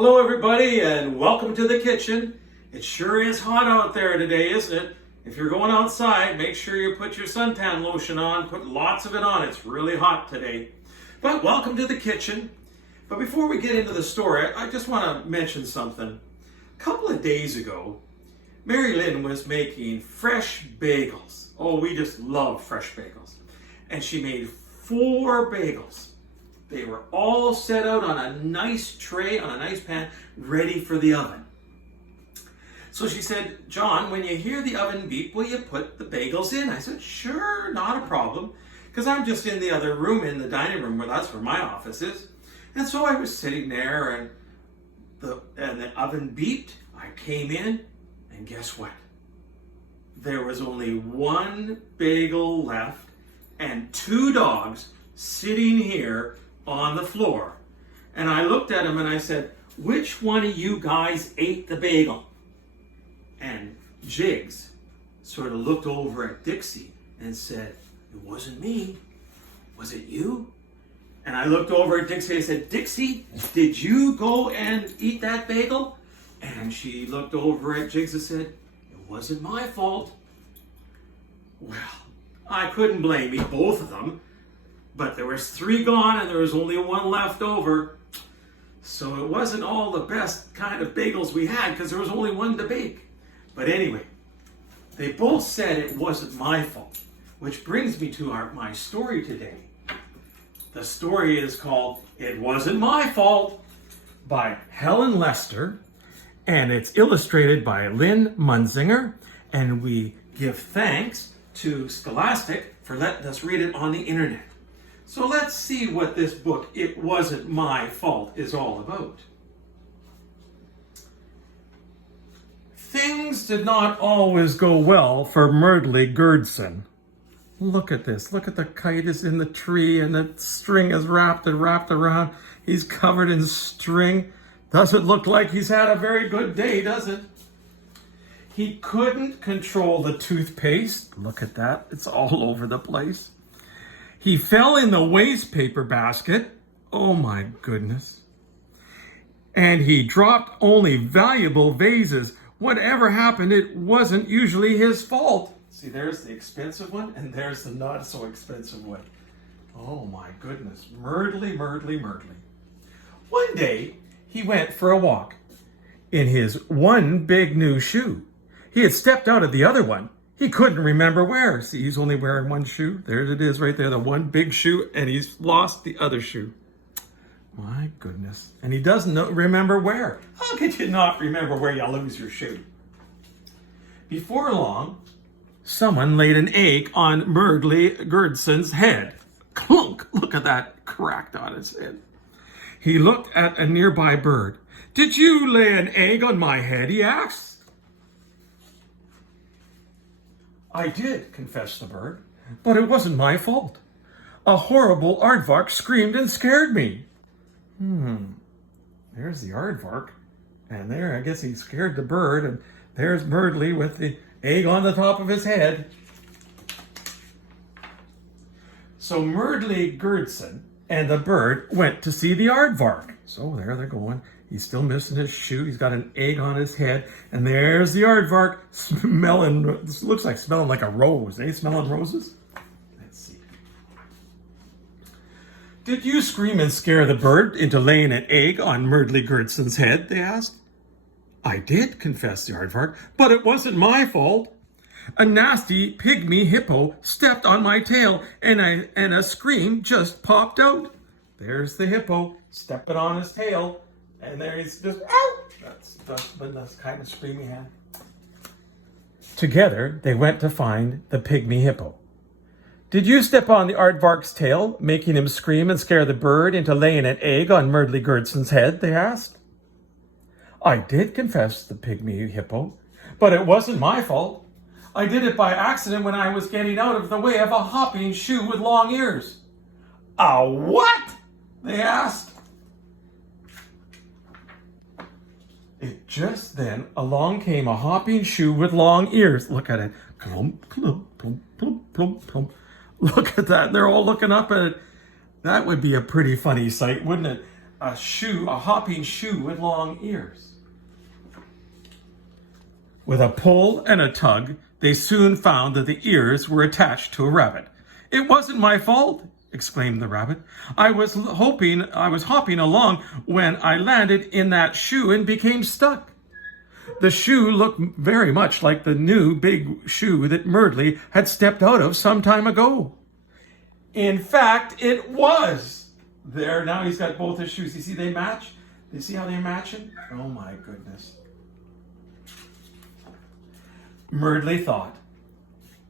Hello everybody and welcome to the kitchen. It sure is hot out there today, isn't it? If you're going outside, make sure you put your suntan lotion on. Put lots of it on. It's really hot today. But welcome to the kitchen. But before we get into the story, I just want to mention something. A couple of days ago, Mary Lynn was making fresh bagels. Oh, we just love fresh bagels. And she made 4 bagels. They were all set out on a nice tray, on a nice pan, ready for the oven. So she said, John, when you hear the oven beep, will you put the bagels in? I said, sure, not a problem. Because I'm just in the other room, in the dining room, where that's where my office is. And so I was sitting there and the oven beeped. I came in and guess what? There was only 1 bagel left and 2 dogs sitting here on the floor. And I looked at him and I said, which one of you guys ate the bagel? And Jigs sort of looked over at Dixie and said, it wasn't me. Was it you? And I looked over at Dixie and said, Dixie, did you go and eat that bagel? And she looked over at Jigs and said, it wasn't my fault. Well, I couldn't blame both of them. But there was 3 gone and there was only 1 left over. So it wasn't all the best kind of bagels we had because there was only 1 to bake. But anyway, they both said it wasn't my fault. Which brings me to my story today. The story is called It Wasn't My Fault by Helen Lester. And it's illustrated by Lynn Munzinger. And we give thanks to Scholastic for letting us read it on the internet. So let's see what this book, It Wasn't My Fault, is all about. Things did not always go well for Merdley Gurdson. Look at this. Look at the kite is in the tree and the string is wrapped around. He's covered in string. Doesn't look like he's had a very good day, does it? He couldn't control the toothpaste. Look at that. It's all over the place. He fell in the waste paper basket. Oh my goodness. And he dropped only valuable vases. Whatever happened, it wasn't usually his fault. See, there's the expensive one, and there's the not so expensive one. Oh my goodness. Merdley. One day, he went for a walk in his one big new shoe. He had stepped out of the other one. He couldn't remember where. See, he's only wearing 1 shoe. There it is right there, the 1 big shoe, and he's lost the other shoe. My goodness. And he doesn't remember where. How could you not remember where you lose your shoe? Before long, someone laid an egg on Merdley Gurdson's head. Clunk! Look at that, cracked on his head. He looked at a nearby bird. Did you lay an egg on my head? He asked. I did, confessed the bird, but it wasn't my fault. A horrible aardvark screamed and scared me. There's the aardvark. And there, I guess he scared the bird, and there's Merdley with the egg on the top of his head. So Merdley Gurdson and the bird went to see the aardvark. So there they're going. He's still missing his shoe. He's got an egg on his head. And there's the aardvark smelling. This looks like smelling like a rose. Eh? Smelling roses? Let's see. Did you scream and scare the bird into laying an egg on Merdley Gurdson's head? They asked. I did, confessed the aardvark, but it wasn't my fault. A nasty pygmy hippo stepped on my tail and a scream just popped out. There's the hippo stepping on his tail. And there he's just, ow! That's kind of scream he had. Together, they went to find the pygmy hippo. Did you step on the aardvark's tail, making him scream and scare the bird into laying an egg on Merdley Gurdson's head? They asked. I did, confessed the pygmy hippo, but it wasn't my fault. I did it by accident when I was getting out of the way of a hopping shoe with long ears. A what? They asked. Just then, along came a hopping shoe with long ears. Look at it. Plump, plump, plump, plump, plump, plump. Look at that. They're all looking up at it. That would be a pretty funny sight, wouldn't it? a hopping shoe with long ears. With a pull and a tug, they soon found that the ears were attached to a rabbit. "It wasn't my fault," exclaimed the rabbit. I was hopping along when I landed in that shoe and became stuck." The shoe looked very much like the new big shoe that Merdley had stepped out of some time ago. In fact, it was. There, now he's got both his shoes. You see they match? You see how they're matching? Oh my goodness. Merdley thought,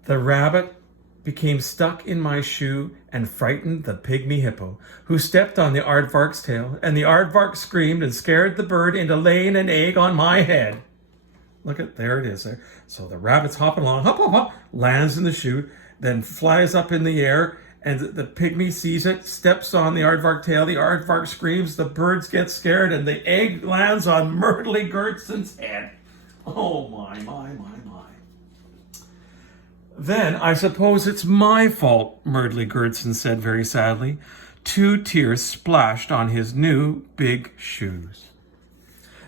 "The rabbit became stuck in my shoe and frightened the pygmy hippo, who stepped on the aardvark's tail, and the aardvark screamed and scared the bird into laying an egg on my head." Look at, there it is there. So the rabbit's hopping along, hop, hop, hop, lands in the shoe, then flies up in the air, and the pygmy sees it, steps on the aardvark tail, the aardvark screams, the birds get scared, and the egg lands on Merdley Gerdson's head. Oh my, my, my, my. "Then I suppose it's my fault," Merdley Gerdson said very sadly. 2 tears splashed on his new big shoes.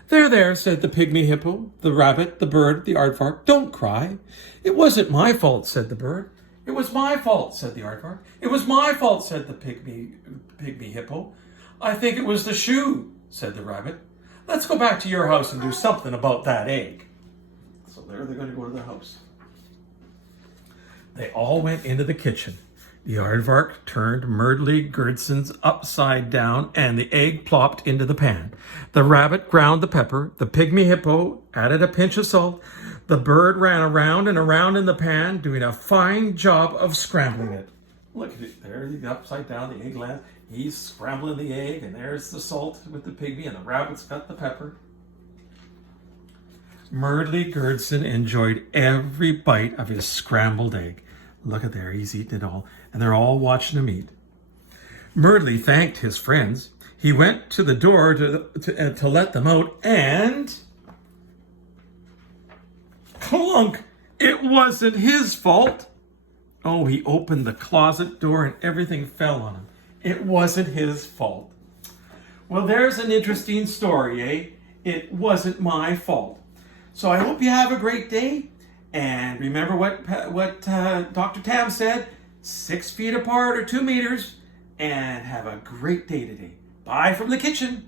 "There, there," said the pygmy hippo, the rabbit, the bird, the aardvark. "Don't cry. It wasn't my fault," said the bird. "It was my fault," said the aardvark. "It was my fault," said the pygmy hippo. "I think it was the shoe," said the rabbit. "Let's go back to your house and do something about that egg." So there they're going to go to the house. They all went into the kitchen. The aardvark turned Merdley Gerdson's upside down, and the egg plopped into the pan. The rabbit ground the pepper. The pygmy hippo added a pinch of salt. The bird ran around and around in the pan, doing a fine job of scrambling it. Look at it there, the upside down, the egg lands. He's scrambling the egg, and there's the salt with the pygmy, and the rabbit's got the pepper. Merdley Gerdson enjoyed every bite of his scrambled egg. Look at there, he's eating it all, and they're all watching him eat. Merdley thanked his friends. He went to the door to let them out, and clunk! It wasn't his fault. Oh, he opened the closet door and everything fell on him. It wasn't his fault. Well, there's an interesting story, eh? It wasn't my fault. So I hope you have a great day. And remember what Dr. Tam said, 6 feet apart or 2 meters, and have a great day today. Bye from the kitchen.